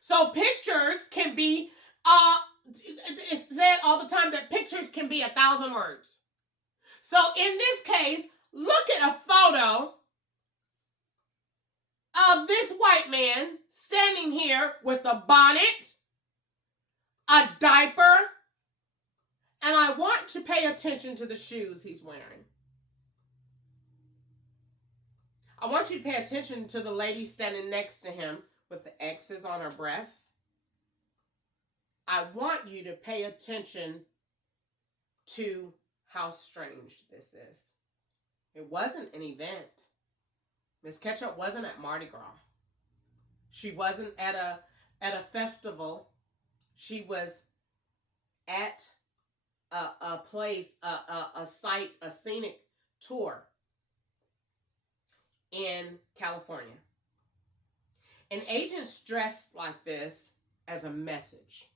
So pictures can be, it's said all the time that pictures can be 1,000 words. So in this case, look at a photo of this white man standing here with a bonnet, a diaper, and I want to pay attention to the shoes he's wearing. I want you to pay attention to the lady standing next to him with the X's on her breasts. I want you to pay attention to how strange this is. It wasn't an event. Miss Ketchup wasn't at Mardi Gras. She wasn't at a festival. She was at a place, a site, a scenic tour in California. And agents dressed like this as a message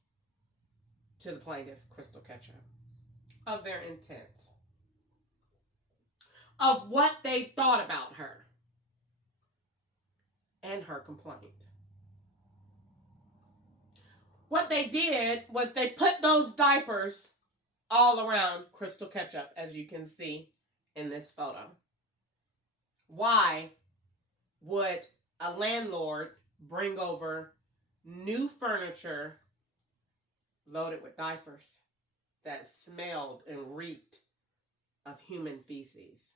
to the plaintiff, Crystal Ketchup, of their intent, of what they thought about her and her complaint. What they did was they put those diapers all around Crystal Ketchup, as you can see in this photo. Why would a landlord bring over new furniture loaded with diapers that smelled and reeked of human feces?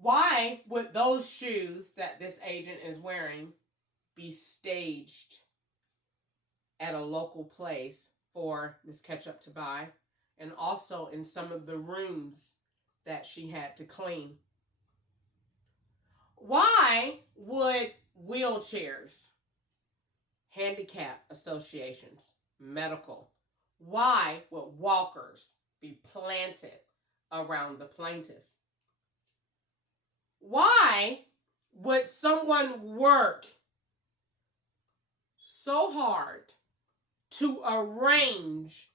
Why would those shoes that this agent is wearing be staged at a local place for Miss Ketchup to buy, and also in some of the rooms that she had to clean? Why would wheelchairs, handicap associations, medical, why would walkers be planted around the plaintiff? Why would someone work so hard to arrange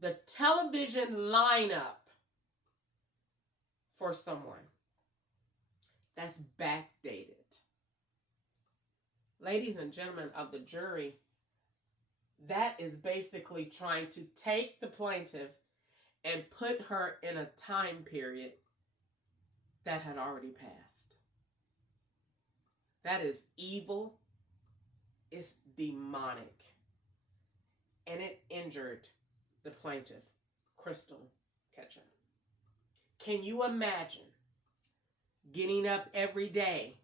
the television lineup for someone that's backdated? Ladies and gentlemen of the jury, that is basically trying to take the plaintiff and put her in a time period that had already passed. That is evil. It's demonic. And it injured the plaintiff, Crystal Ketchup. Can you imagine getting up every day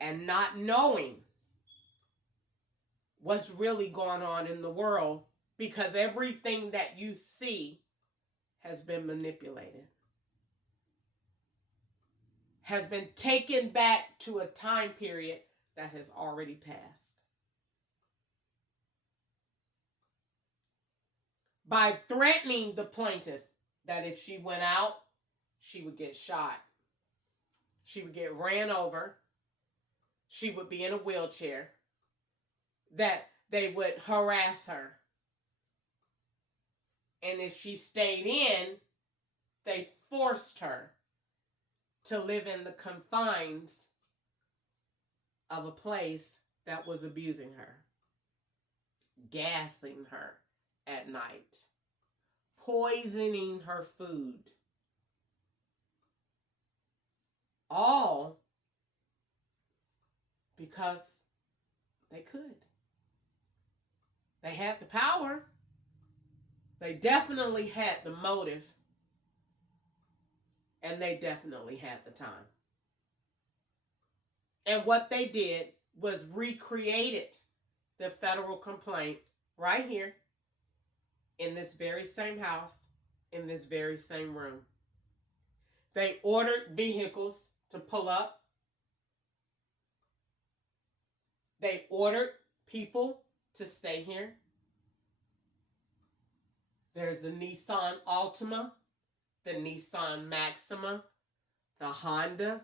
and not knowing what's really going on in the world, because everything that you see has been manipulated, has been taken back to a time period that has already passed? By threatening the plaintiff that if she went out, she would get shot, she would get ran over, she would be in a wheelchair, that they would harass her, and if she stayed in, they forced her to live in the confines of a place that was abusing her, gassing her at night, poisoning her food, all because they could. They had the power. They definitely had the motive. And they definitely had the time. And what they did was recreated the federal complaint right here in this very same house, in this very same room. They ordered vehicles to pull up. They ordered people to stay here. There's the Nissan Altima, the Nissan Maxima, the Honda,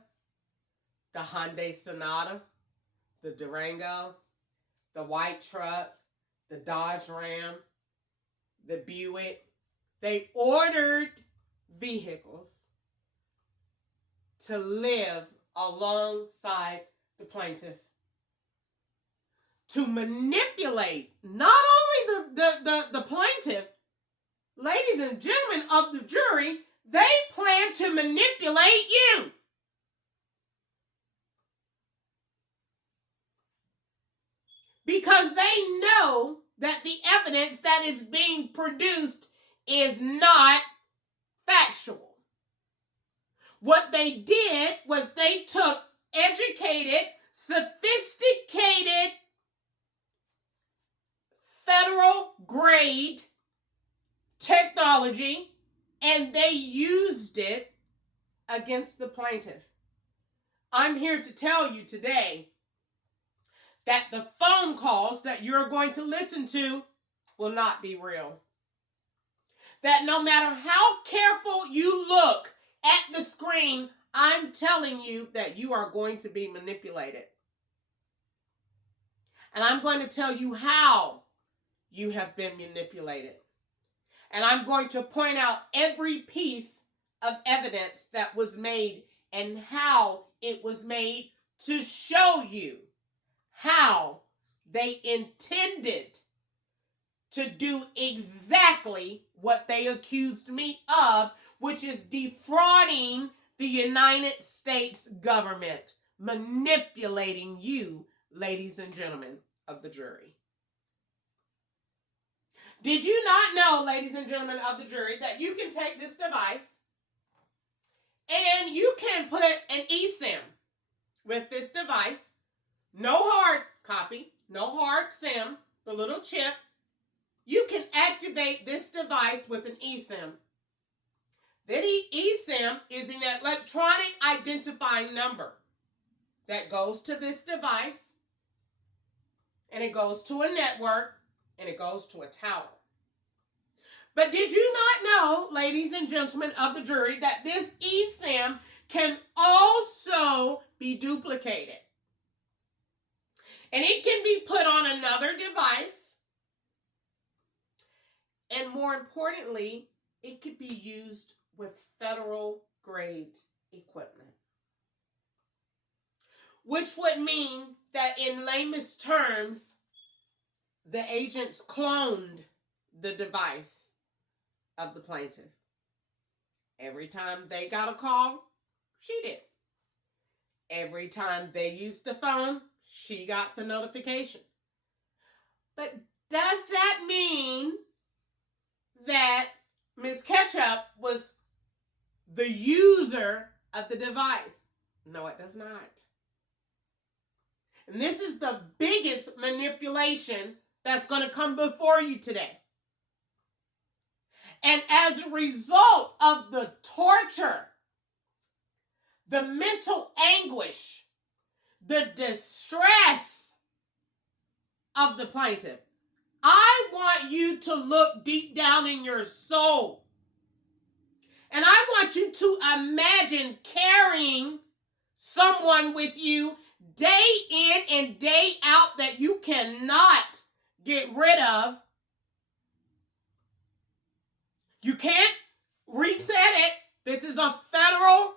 the Hyundai Sonata, the Durango, the white truck, the Dodge Ram, the Buick. They ordered vehicles to live alongside the plaintiff to manipulate not only the plaintiff, ladies and gentlemen of the jury, they plan to manipulate you. Because they know that the evidence that is being produced is not factual. What they did was they took educated, sophisticated, federal grade technology and they used it against the plaintiff. I'm here to tell you today that the phone calls that you're going to listen to will not be real. That no matter how careful you look at the screen, I'm telling you that you are going to be manipulated. And I'm going to tell you how you have been manipulated. And I'm going to point out every piece of evidence that was made and how it was made to show you how they intended to do exactly what they accused me of, which is defrauding the United States government, manipulating you, ladies and gentlemen of the jury. Did you not know, ladies and gentlemen of the jury, that you can take this device and you can put an eSIM with this device? No hard copy, no hard SIM, the little chip. You can activate this device with an eSIM. That eSIM is an electronic identifying number that goes to this device, and it goes to a network, and it goes to a tower. But did you not know, ladies and gentlemen of the jury, that this eSIM can also be duplicated? And it can be put on another device. And more importantly, it could be used with federal grade equipment. Which would mean that in layman's terms, the agents cloned the device of the plaintiff. Every time they got a call, she did. Every time they used the phone, she got the notification. But does that mean that Ms. Ketchup was the user of the device? No, it does not. And this is the biggest manipulation that's going to come before you today. And as a result of the torture, the mental anguish, the distress of the plaintiff, I want you to look deep down in your soul. And I want you to imagine carrying someone with you day in and day out that you cannot get rid of. You can't reset it. This is a federal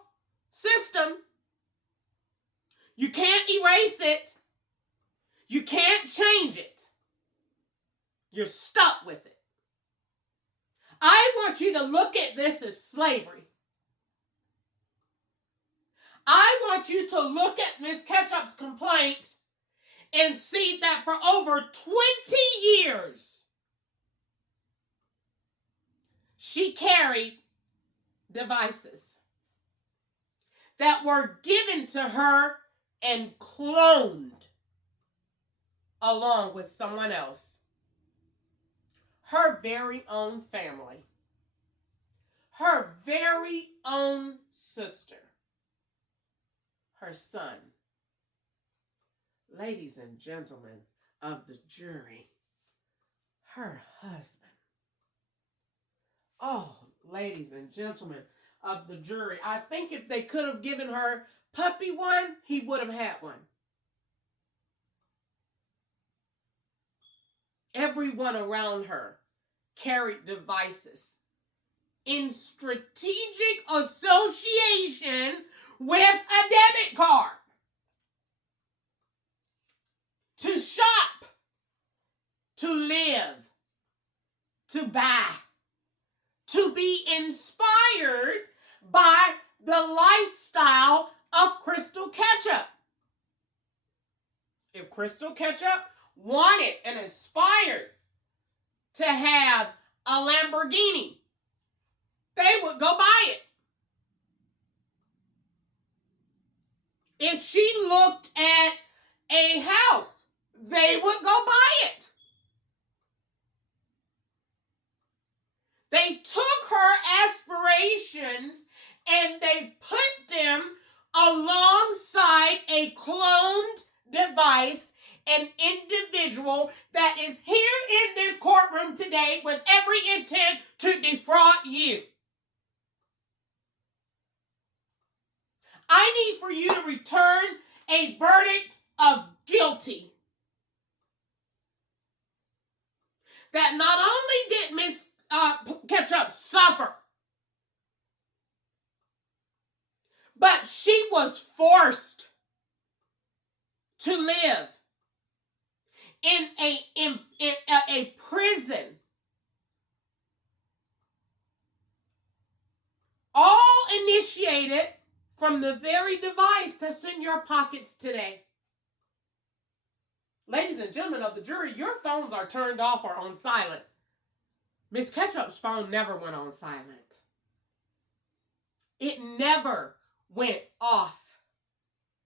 system. You can't erase it. You can't change it. You're stuck with it. I want you to look at this as slavery. I want you to look at Ms. Ketchup's complaint and see that for over 20 years, she carried devices that were given to her and cloned along with someone else. Her very own family. Her very own sister. Her son. Ladies and gentlemen of the jury, her husband. Oh, ladies and gentlemen of the jury, I think if they could have given her puppy one, he would have had one. Everyone around her carried devices in strategic association with a debit card to shop to live, to buy, to be inspired by the lifestyle of Crystal Ketchup. If Crystal Ketchup wanted and aspired to have a Lamborghini, they would go buy it. If she looked at a house, they would go buy it. They took her aspirations and they put them alongside a cloned device, an individual that is here in this courtroom today with every intent to defraud you. I need for you to return a verdict of guilty. That not only did Miss Ketchup suffer, but she was forced to live in a prison, all initiated from the very device that's in your pockets today. Ladies and gentlemen of the jury, your phones are turned off or on silent. Miss Ketchup's phone never went on silent. It never went off.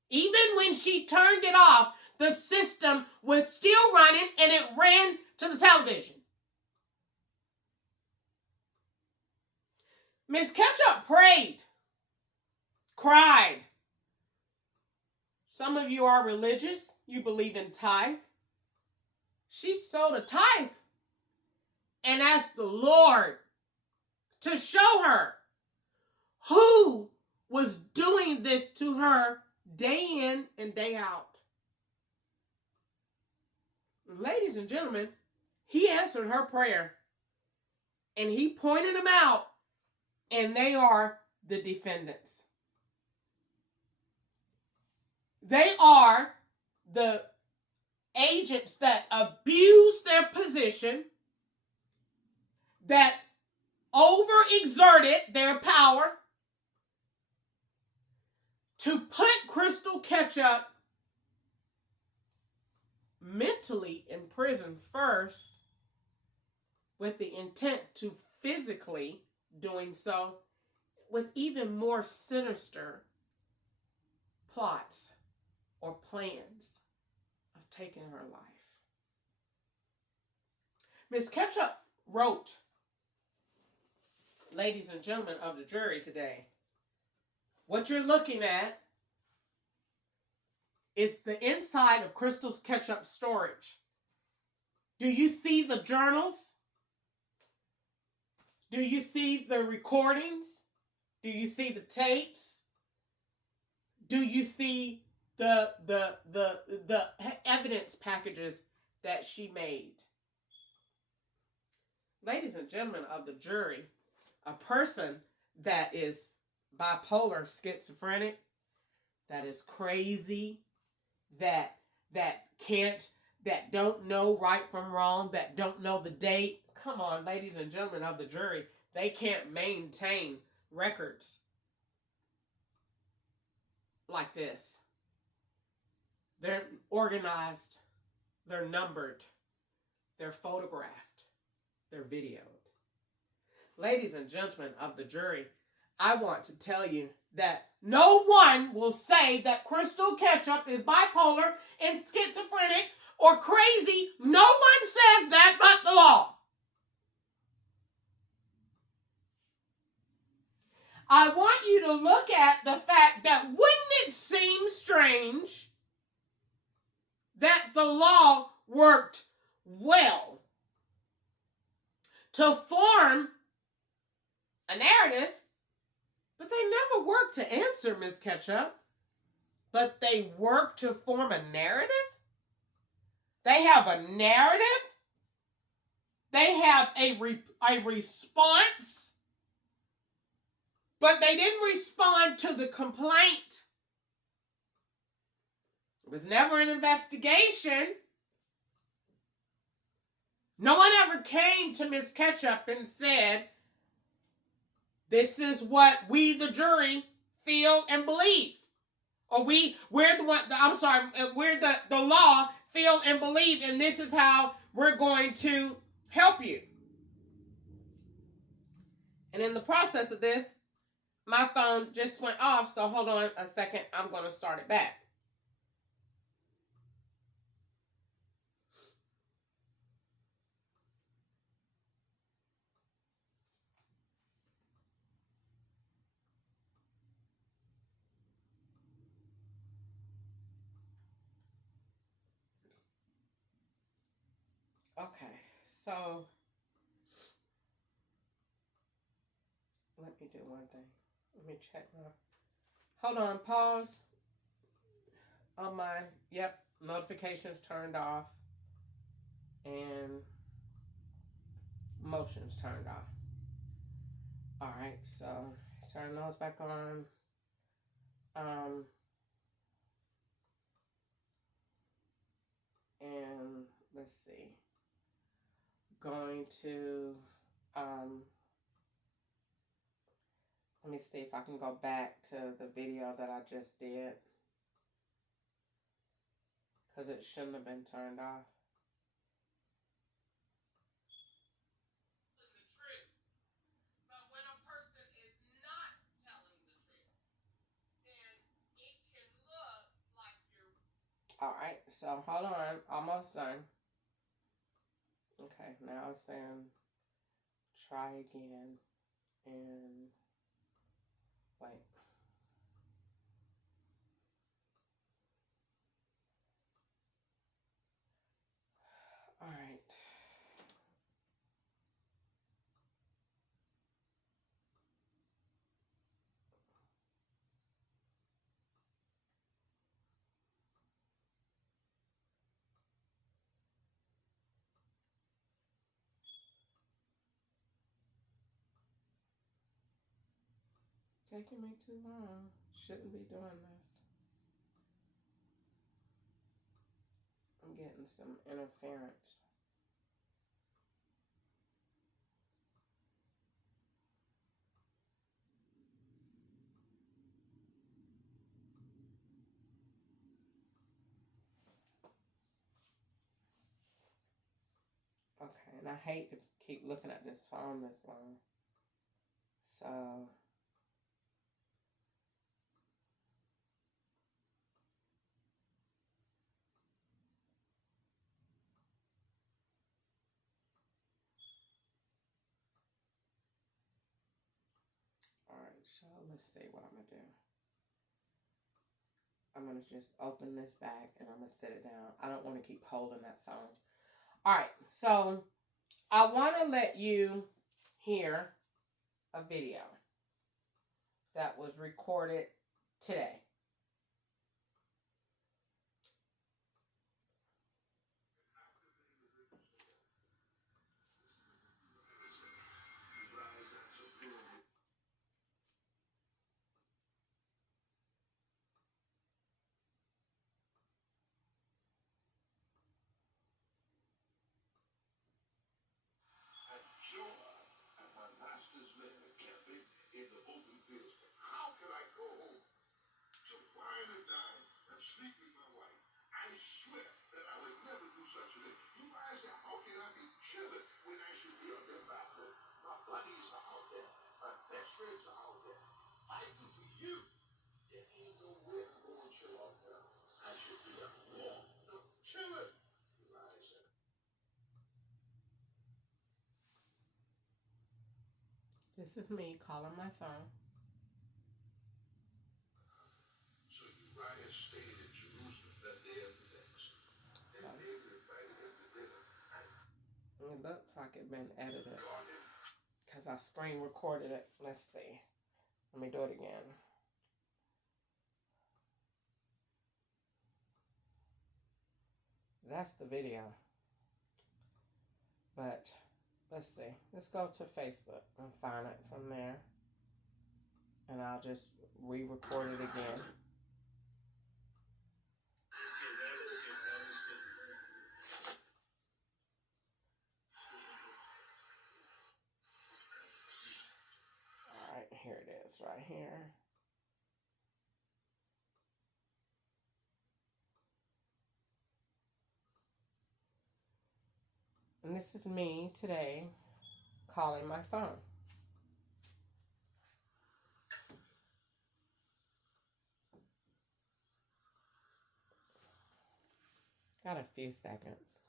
Even when she turned it off, the system was still running and it ran to the television. Miss Ketchup prayed, cried. Some of you are religious. You believe in tithe. She sowed a tithe and asked the Lord to show her who was doing this to her day in and day out. Ladies and gentlemen, he answered her prayer and he pointed them out, and they are the defendants. They are the agents that abuse their position, that overexerted their power to put Crystal Ketchup mentally in prison first, with the intent to physically doing so with even more sinister plots or plans of taking her life. Miss Ketchup wrote, ladies and gentlemen of the jury today, what you're looking at is the inside of Crystal Ketchup's storage. Do you see the journals? Do you see the recordings? Do you see the tapes? Do you see the evidence packages that she made? Ladies and gentlemen of the jury, a person that is bipolar, schizophrenic, that is crazy, that don't know right from wrong, that don't know the date. Come on, ladies and gentlemen of the jury, they can't maintain records like this. They're organized, they're numbered, they're photographed, they're videoed. Ladies and gentlemen of the jury, I want to tell you that no one will say that Crystal Ketchup is bipolar and schizophrenic or crazy. No one says that but the law. I want you to look at the fact that wouldn't it seem strange that the law worked well to form a narrative, but they never worked to answer Miss Ketchup, but they worked to form a narrative? They have a narrative. They have a response, but they didn't respond to the complaint. It was never an investigation. No one ever came to Miss Ketchup and said, this is what we, the jury, feel and believe. Or we're the one, we're the law, feel and believe, and this is how we're going to help you. And in the process of this, my phone just went off, so hold on a second. I'm going to start it back. Okay, so let me do one thing. Let me check my. Hold on, pause on my. Yep, notifications turned off and motions turned off. All right, so turn those back on. And let's see. Going to let me see if I can go back to the video that I just did, because it shouldn't have been turned off. The truth. But when a person is not telling the truth, then it can look like you're. All right, so hold on, almost done. Okay, now it's saying try again and wait. All right. Taking me too long. Shouldn't be doing this. I'm getting some interference. Okay, and I hate to keep looking at this phone this long. So all right, so let's see what I'm gonna do. I'm gonna just open this back and I'm gonna set it down. I don't want to keep holding that phone. All right, so I want to let you hear a video that was recorded today. Joy at my master's men encamping in the open fields. How could I go home to wine and dine and sleep with my wife? I swear that I would never do such a thing. You guys say, how can I be chilling when I should be on their back? My buddies are out there. My best friends are out there fighting for you. There ain't no way I'm going to chill out there. I should be at war. No, chilling. You guys say. This is me calling my phone. So Uriah stayed in Jerusalem that day after next. And David invited him to dinner. It looks like it's been edited because I screen recorded it. Let's see. Let me do it again. That's the video. But let's see. Let's go to Facebook and find it from there. And I'll just re-record it again. seconds right here. And this is me today calling my phone. Got a few seconds.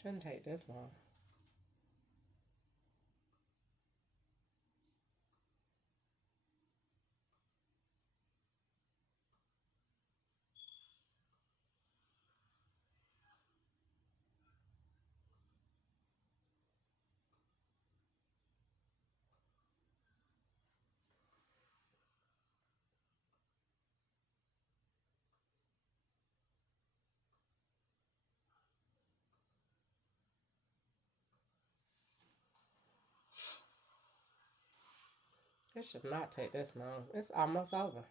Shouldn't take this long. It should not take this long. It's almost over.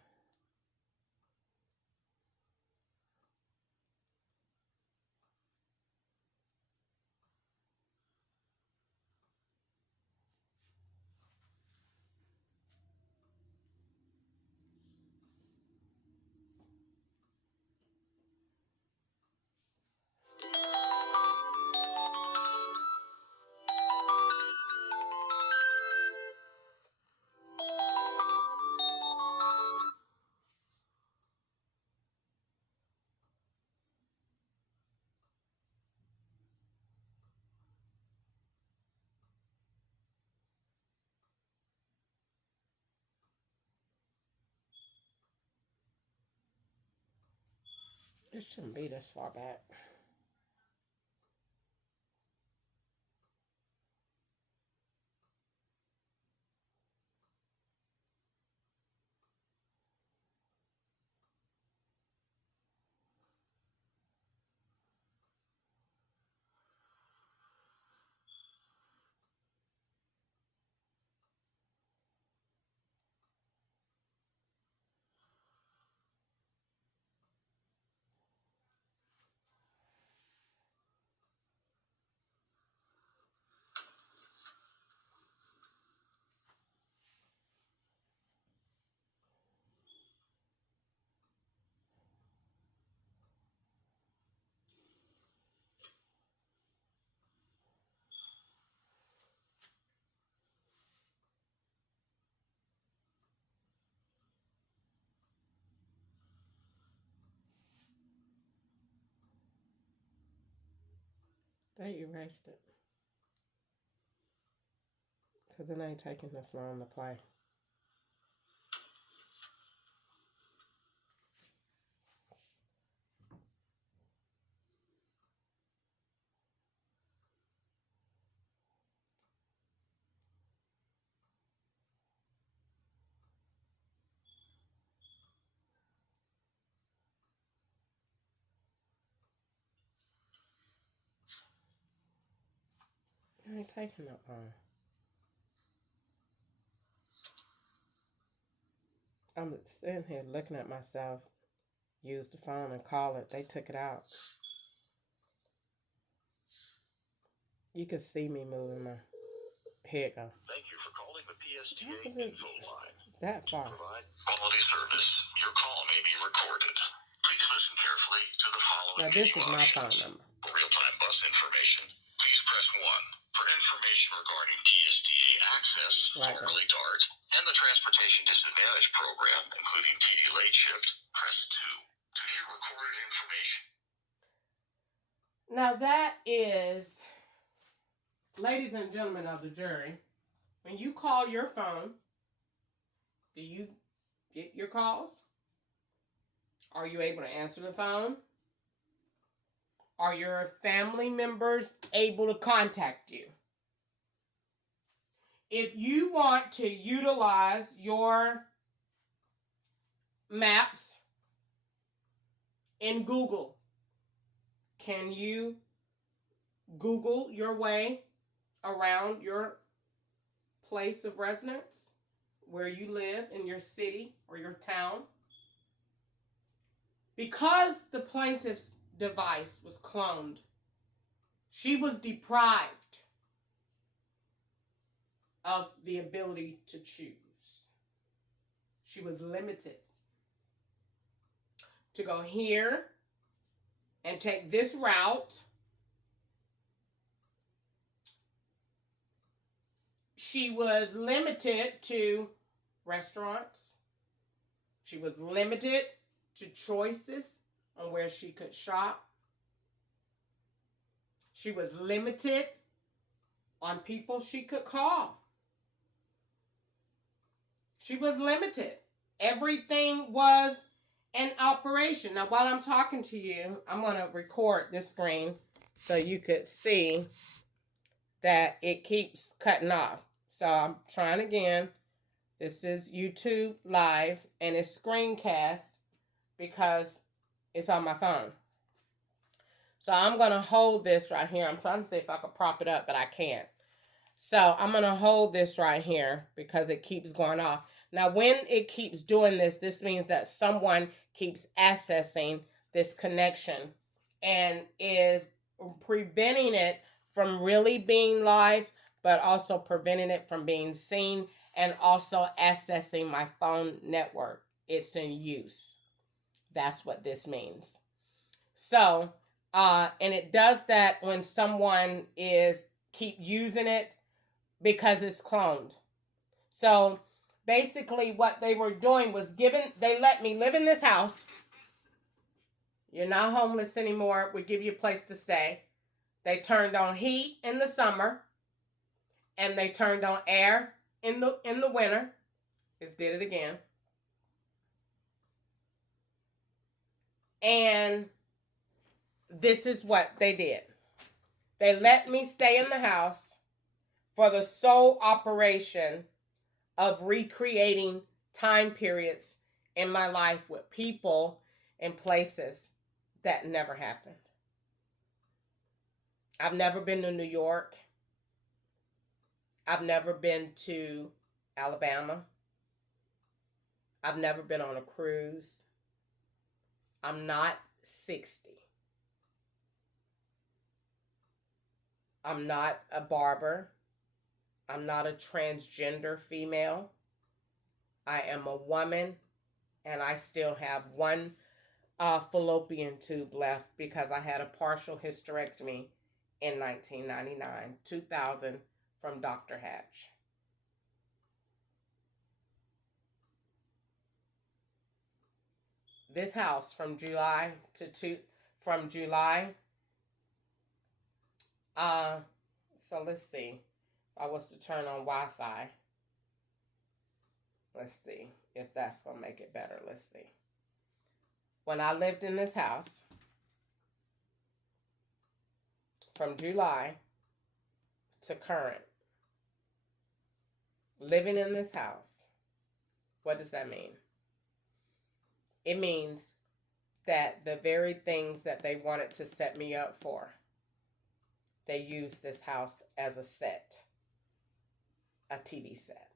It shouldn't be this far back. They erased it. Because it ain't taking this long to play. It ain't taking that long. I'm sitting here looking at myself, use the phone and call it. They took it out. You could see me moving my... Here it goes. Thank you for calling the PSTA info line. That far. Provide quality service. Your call may be recorded. Please listen carefully to the following Now this is my options. phone number. For real-time bus information, please press 1. For information regarding PSTA access, formerly DART, and the Transportation Disadvantage Program, including TD Late Shift, press 2. To hear recorded information. Now that is, ladies and gentlemen of the jury, when you call your phone, do you get your calls? Are you able to answer the phone? Are your family members able to contact you? If you want to utilize your maps in Google, can you Google your way around your place of residence, where you live in your city or your town? Because the plaintiff's device was cloned, she was deprived of the ability to choose. She was limited to go here and take this route. She was limited to restaurants. She was limited to choices on where she could shop. She was limited on people she could call. She was limited. Everything was in operation. Now, while I'm talking to you, I'm going to record this screen so you could see that it keeps cutting off. So I'm trying again. This is YouTube Live, and it's screencast because it's on my phone. So I'm going to hold this right here. I'm trying to see if I could prop it up, but I can't. So I'm going to hold this right here because it keeps going off. Now, when it keeps doing this, this means that someone keeps accessing this connection and is preventing it from really being live, but also preventing it from being seen and also accessing my phone network. It's in use. That's what this means. So, and it does that when someone keep using it because it's cloned. So basically what they were doing was they let me live in this house. You're not homeless anymore. We give you a place to stay. They turned on heat in the summer and they turned on air in the winter. Just did it again. And this is what they did. They let me stay in the house for the sole operation of recreating time periods in my life with people and places that never happened. I've never been to New York. I've never been to Alabama. I've never been on a cruise. I'm not 60. I'm not a barber. I'm not a transgender female. I am a woman, and I still have one fallopian tube left because I had a partial hysterectomy in 1999, 2000 from Dr. Hatch. This house from July, so let's see. I was to turn on Wi-Fi. Let's see if that's going to make it better. Let's see. When I lived in this house, from July to current, living in this house, what does that mean? It means that the very things that they wanted to set me up for, they used this house as a set. A TV set,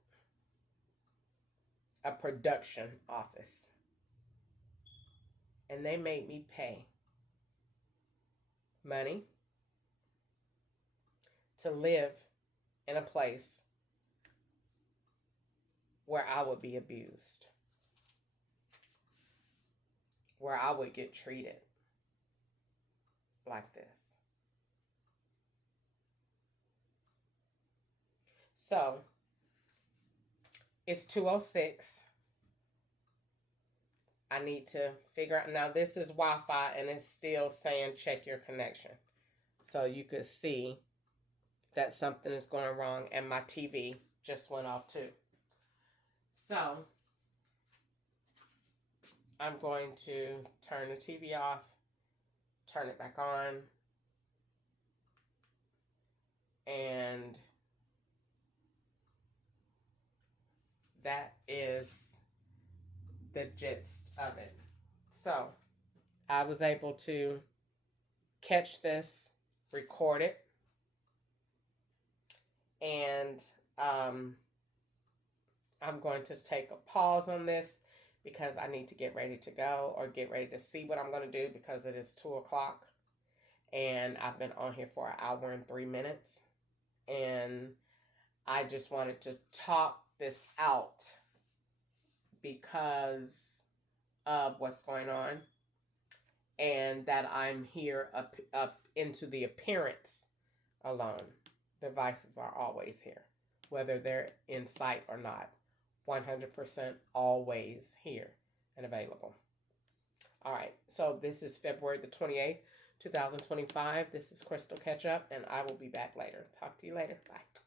a production office, and they made me pay money to live in a place where I would be abused, where I would get treated like this. So, it's 2:06. I need to figure out. Now, this is Wi-Fi, and it's still saying check your connection. So, you could see that something is going wrong, and my TV just went off, too. So, I'm going to turn the TV off, turn it back on, and that is the gist of it. So I was able to catch this, record it, and I'm going to take a pause on this because I need to get ready to go or get ready to see what I'm going to do because it is 2 o'clock and I've been on here for 1 hour and 3 minutes. And I just wanted to talk this out because of what's going on and that I'm here up into the appearance alone. Devices are always here, whether they're in sight or not. 100% always here and available. All right, so this is February the 28th, 2025. This is Crystal Ketchup, and I will be back later. Talk to you later. Bye.